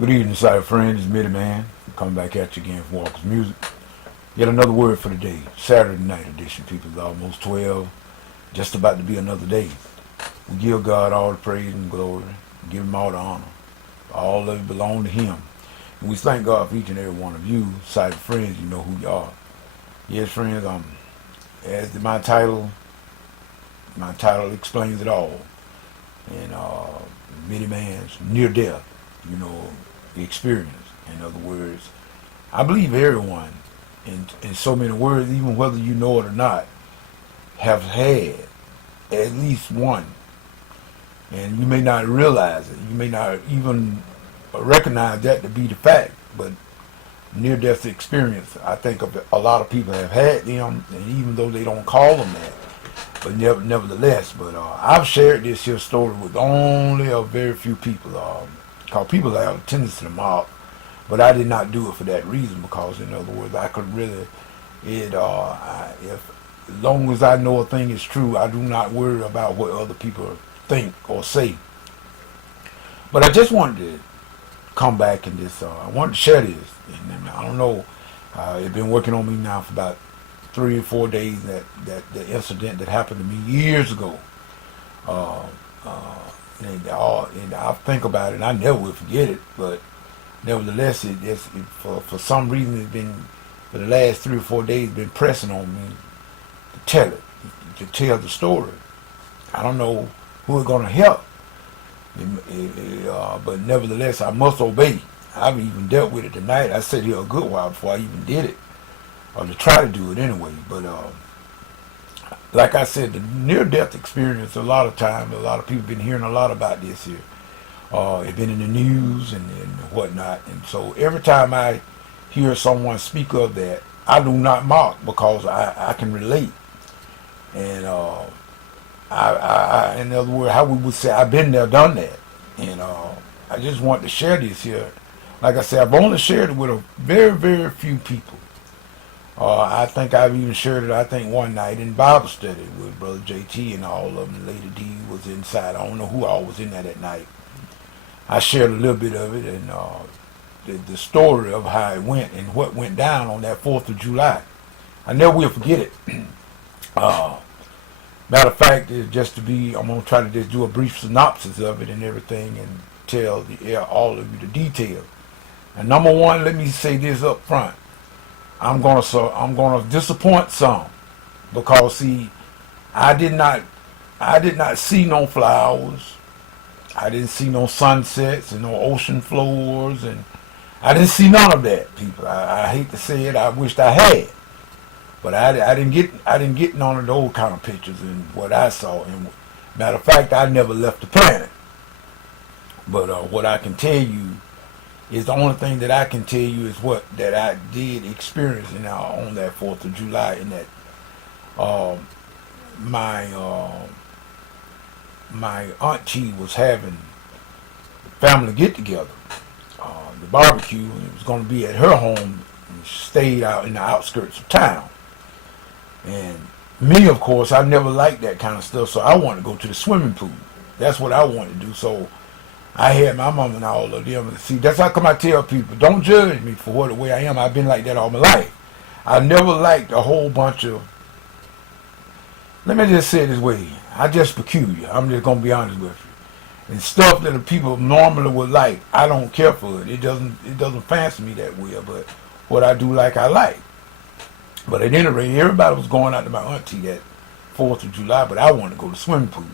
Good evening, sight friends. It's Midiman. Coming back at you again for Walker's Music. Yet another word for the day. Saturday night edition, people. It's almost 12. Just about to be another day. We give God all the praise and glory. Give Him all the honor. All of it belong to Him. And we thank God for each and every one of you. Sight friends, you know who you are. Yes, friends, as my title explains it all. And Midiman's near death, experience. In other words, I believe everyone, in so many words, even whether you know it or not, have had at least one. And you may not realize it. You may not even recognize that to be the fact. But near-death experience, I think a lot of people have had them, and even though they don't call them that, but nevertheless. But I've shared this here story with only a very few people. Because people have a tendency to mock, but I did not do it for that reason. Because, in other words, I could really, if as long as I know a thing is true, I do not worry about what other people think or say. But I just wanted to come back and just, I wanted to share this. And I don't know, it's been working on me now for about 3 or 4 days, that the incident that happened to me years ago. And I think about it, I never will forget it, but nevertheless, for some reason, it's been, for the last 3 or 4 days, been pressing on me to tell the story. I don't know who it's going to help, but nevertheless, I must obey. I've even dealt with it tonight. I sat here a good while before I even did it, or to try to do it anyway. But like I said, the near-death experience, a lot of times, a lot of people have been hearing a lot about this here. It's been in the news and whatnot. And so every time I hear someone speak of that, I do not mock, because I can relate. And I in other words, how we would say, I've been there, done that. And I just want to share this here. Like I said, I've only shared it with a very, very few people. I think I've even shared it, one night in Bible study with Brother JT and all of them. Lady D was inside. I don't know who all was in there that night. I shared a little bit of it, and the story of how it went and what went down on that 4th of July. I never will forget it. Matter of fact, I'm going to try to just do a brief synopsis of it and everything, and tell all of you the details. And number one, let me say this up front. I'm gonna disappoint some, because see, I did not see no flowers. I didn't see no sunsets and no ocean floors, and I didn't see none of that, people. I hate to say it. I wished I had, but I didn't get none of those kind of pictures and what I saw. And matter of fact, I never left the planet. But what I can tell you is, the only thing that I can tell you is that I did experience on that 4th of July, and that my auntie was having family get together, the barbecue, and it was going to be at her home, and stayed out in the outskirts of town. And me, of course, I never liked that kind of stuff, so I wanted to go to the swimming pool. That's what I wanted to do. So I had my mom and all of them. See, that's how come I tell people, don't judge me for the way I am. I've been like that all my life. I never liked a whole bunch of, let me just say it this way, I just peculiar. I'm just going to be honest with you. And stuff that the people normally would like, I don't care for it. It doesn't fancy me that way, but what I do like, I like. But at any rate, everybody was going out to my auntie that 4th of July, but I wanted to go to the swimming pool.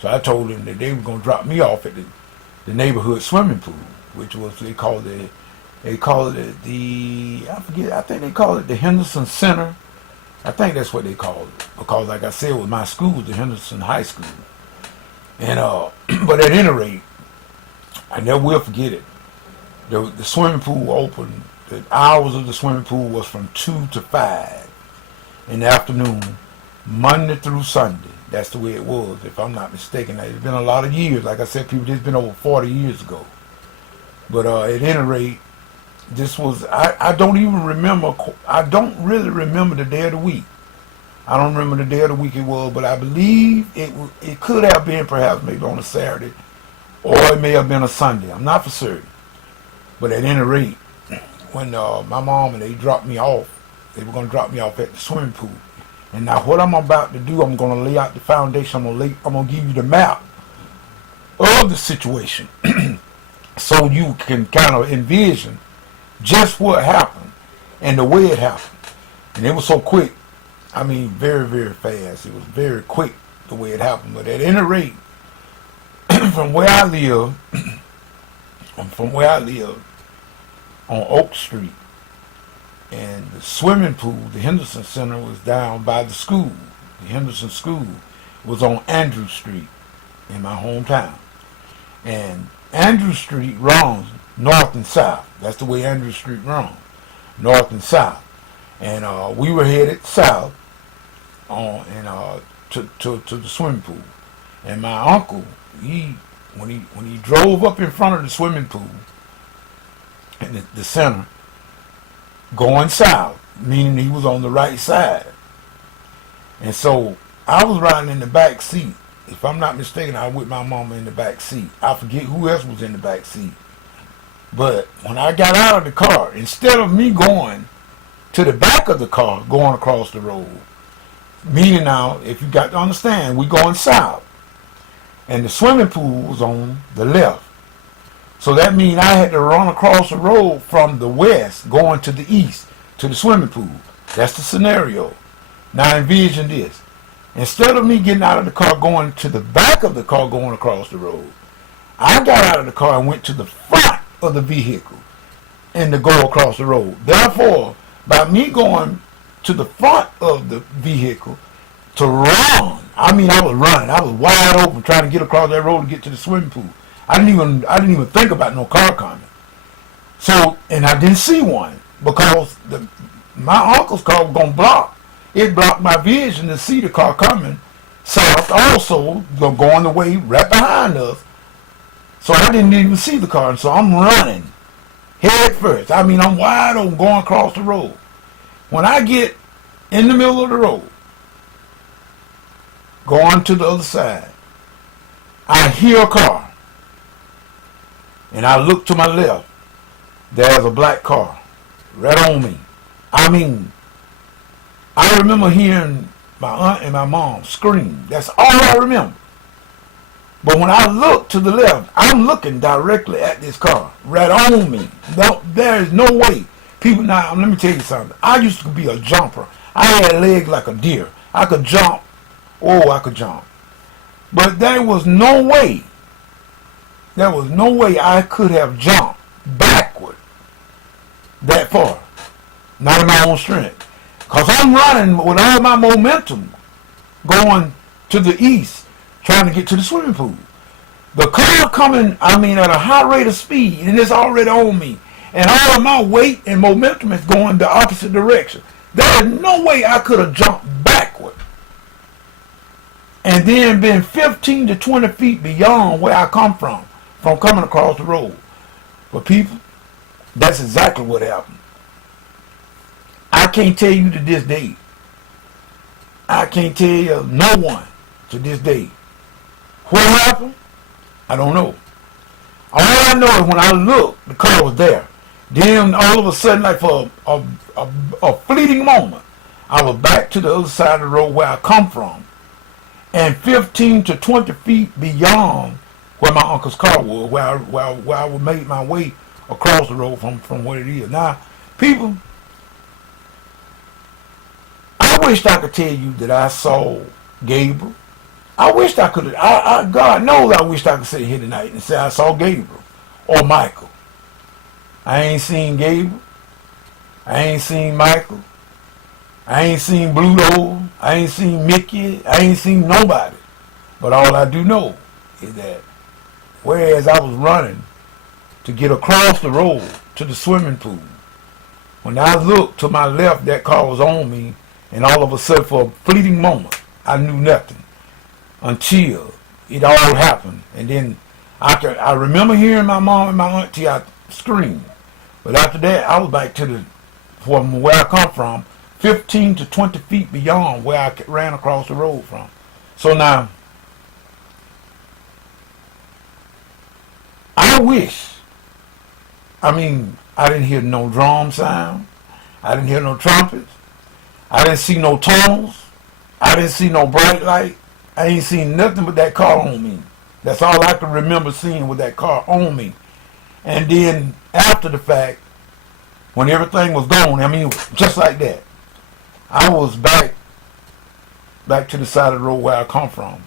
So I told them that they were going to drop me off at the neighborhood swimming pool, which was, I think they call it the Henderson Center. I think that's what they call it, because like I said, with my school, the Henderson High School. And but at any rate, I never will forget it. The swimming pool opened. The hours of the swimming pool was from 2 to 5 in the afternoon, Monday through Sunday. That's the way it was, if I'm not mistaken. It's been a lot of years. Like I said, people, this has been over 40 years ago. But at any rate, this was, I don't even remember, I don't really remember the day of the week. I don't remember the day of the week it was, but I believe it could have been perhaps maybe on a Saturday, or it may have been a Sunday. I'm not for certain. But at any rate, when my mom and they dropped me off, they were going to drop me off at the swimming pool. And now what I'm about to do, I'm going to lay out the foundation. I'm going to give you the map of the situation so you can kind of envision just what happened and the way it happened. And it was so quick. I mean, very, very fast. It was very quick the way it happened. But at any rate, from where I live on Oak Street, and the swimming pool, the Henderson Center, was down by the school. The Henderson School was on Andrew Street in my hometown. And Andrew Street runs north and south. That's the way Andrew Street runs, north and south. And we were headed south to the swimming pool. And my uncle, when he drove up in front of the swimming pool in the center, going south, meaning he was on the right side. And so I was riding in the back seat. If I'm not mistaken, I was with my mama in the back seat. I forget who else was in the back seat. But when I got out of the car, instead of me going to the back of the car, going across the road, meaning now, if you got to understand, we're going south. And the swimming pool was on the left. So that means I had to run across the road from the west going to the east to the swimming pool. That's the scenario. Now envision this. Instead of me getting out of the car going to the back of the car going across the road, I got out of the car and went to the front of the vehicle and to go across the road. Therefore, by me going to the front of the vehicle to run, I mean I was running. I was wide open trying to get across that road to get to the swimming pool. I didn't even think about no car coming. So, and I didn't see one because my uncle's car was gonna block. It blocked my vision to see the car coming south, also going the way right behind us. So I didn't even see the car, and so I'm running head first. I mean, I'm wide open going across the road. When I get in the middle of the road, going to the other side, I hear a car. And I look to my left. There's a black car right on me. I mean, I remember hearing my aunt and my mom scream. That's all I remember. But when I look to the left, I'm looking directly at this car right on me. No, there is no way. People, now let me tell you something. I used to be a jumper. I had legs like a deer. I could jump. Oh, I could jump. But there was no way. There was no way I could have jumped backward that far. Not in my own strength. Because I'm running with all my momentum going to the east, trying to get to the swimming pool. The car coming, I mean, at a high rate of speed, and it's already on me. And all of my weight and momentum is going the opposite direction. There is no way I could have jumped backward and then been 15 to 20 feet beyond where I come from coming across the road. But people, that's exactly what happened. I can't tell you to this day. I can't tell you no one to this day. What happened? I don't know. All I know is when I looked, the car was there. Then all of a sudden, like for a fleeting moment, I was back to the other side of the road where I come from. And 15 to 20 feet beyond where my uncle's car was, where I would make my way across the road from where it is. Now, people, I wished I could tell you that I saw Gabriel. I wished I could. God knows I wished I could sit here tonight and say I saw Gabriel or Michael. I ain't seen Gabriel. I ain't seen Michael. I ain't seen Bluto. I ain't seen Mickey. I ain't seen nobody. But all I do know is that whereas I was running to get across the road to the swimming pool, when I looked to my left, that car was on me, and all of a sudden, for a fleeting moment, I knew nothing until it all happened. And then I remember hearing my mom and my auntie scream. But after that, I was back to from where I come from, 15 to 20 feet beyond where I ran across the road from. So now, I wish I mean, I didn't hear no drum sound. I didn't hear no trumpets. I didn't see no tunnels. I didn't see no bright light. I ain't seen nothing but that car on me. That's all I can remember seeing with that car on me. And then after the fact, when everything was gone, I mean, just like that, I was back to the side of the road where I come from,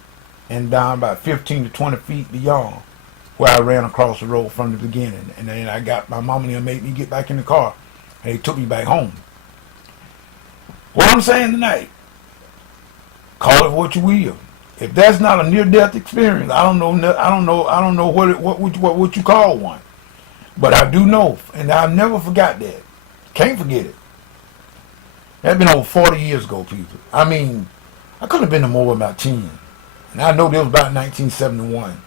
and down about 15 to 20 feet beyond where I ran across the road from the beginning. And then I got my mom and them made me get back in the car, and they took me back home. What I'm saying tonight, call it what you will. If that's not a near-death experience, I don't know what you call one. But I do know, and I'll never forgot that. Can't forget it. That's been over 40 years ago, people. I mean, I could have been no more than about 10. And I know this was about 1971.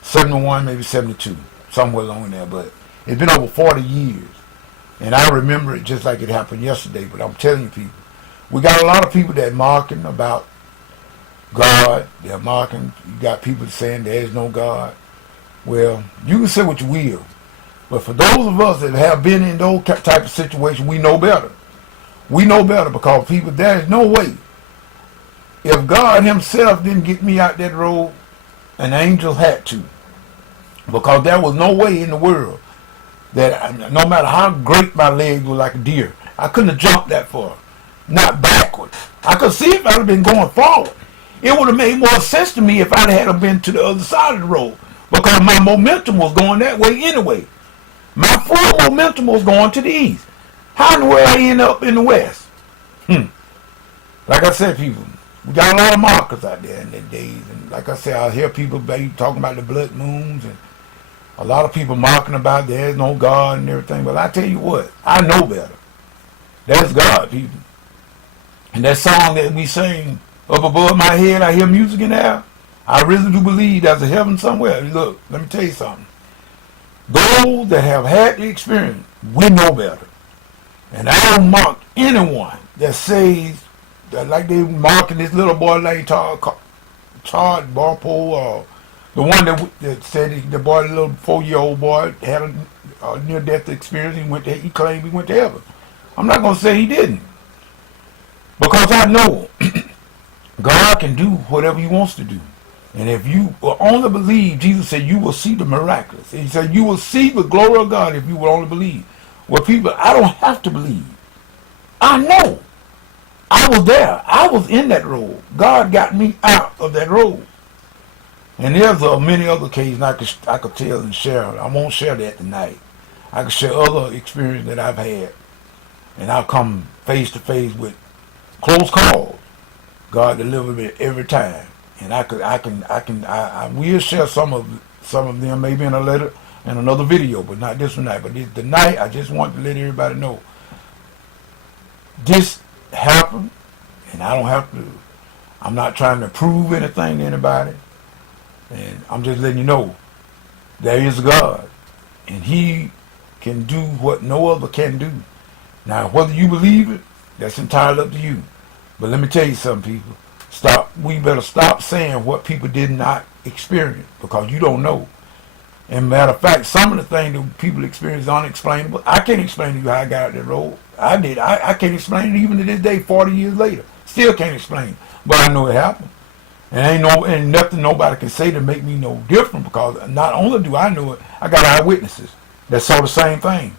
71, maybe 72. Somewhere along there. But it's been over 40 years. And I remember it just like it happened yesterday. But I'm telling you, people, we got a lot of people that marking about God. They're marking. You got people saying there is no God. Well, you can say what you will. But for those of us that have been in those type of situations, we know better. We know better because, people, there is no way. If God himself didn't get me out that road, an angel had to. Because there was no way in the world that, no matter how great my legs were like a deer, I couldn't have jumped that far. Not backwards. I could see if I'd have been going forward. It would have made more sense to me if I'd have been to the other side of the road. Because my momentum was going that way anyway. My full momentum was going to the east. How in the world I end up in the west? Like I said, people, we got a lot of markers out there in the days. And like I said, I hear people talking about the blood moons, and a lot of people marking about there's no God and everything. But I tell you what, I know better. There's God, people. And that song that we sing, up above my head, I hear music in there. I really do believe there's a heaven somewhere. Look, let me tell you something. Those that have had the experience, we know better. And I don't mark anyone that says that, like they marking this little boy like Todd Barpo, or the one that said the boy, the little 4-year-old boy, had a near-death experience. He claimed he went to heaven. I'm not going to say he didn't. Because I know God can do whatever he wants to do. And if you will only believe, Jesus said, you will see the miraculous. He said, you will see the glory of God if you will only believe. Well, people, I don't have to believe. I know. I was there. I was in that road. God got me out of that road. And there's many other cases I could tell and share. I won't share that tonight. I could share other experiences that I've had. And I'll come face to face with close calls. God delivered me every time. And I will share some of them maybe in a letter and another video, but not this one night. But tonight, I just want to let everybody know this happened, and I don't have to. I'm not trying to prove anything to anybody, and I'm just letting you know there is God, and He can do what no other can do. Now, whether you believe it, that's entirely up to you. But let me tell you something, people. We better stop saying what people did not experience, because you don't know. And matter of fact, some of the things that people experience is unexplainable. I can't explain to you how I got out that road. I did. I can't explain it even to this day, 40 years later. Still can't explain it. But I know it happened. And ain't nothing nobody can say to make me no different, because not only do I know it, I got eyewitnesses that saw the same thing.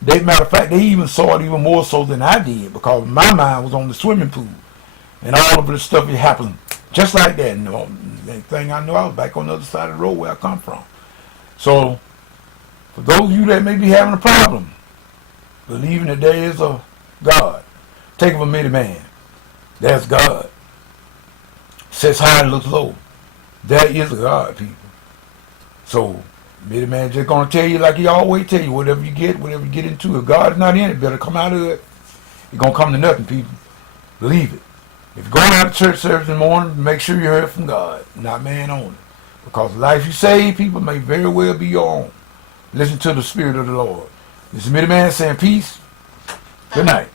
Matter of fact, they even saw it even more so than I did, because my mind was on the swimming pool. And all of this stuff, it happened just like that. And the thing I know, I was back on the other side of the road where I come from. So, for those of you that may be having a problem believing that there is a God, take it from Midiman. There's God. Sits high and looks low. There is a God, people. So, Midiman just going to tell you like he always tell you, whatever you get into, if God is not in it, better come out of it. You're going to come to nothing, people. Believe it. If you're going out to church service in the morning, make sure you hear it from God, not man only. Because the life you save, people, may very well be your own. Listen to the Spirit of the Lord. This is Midiman saying peace. Good night.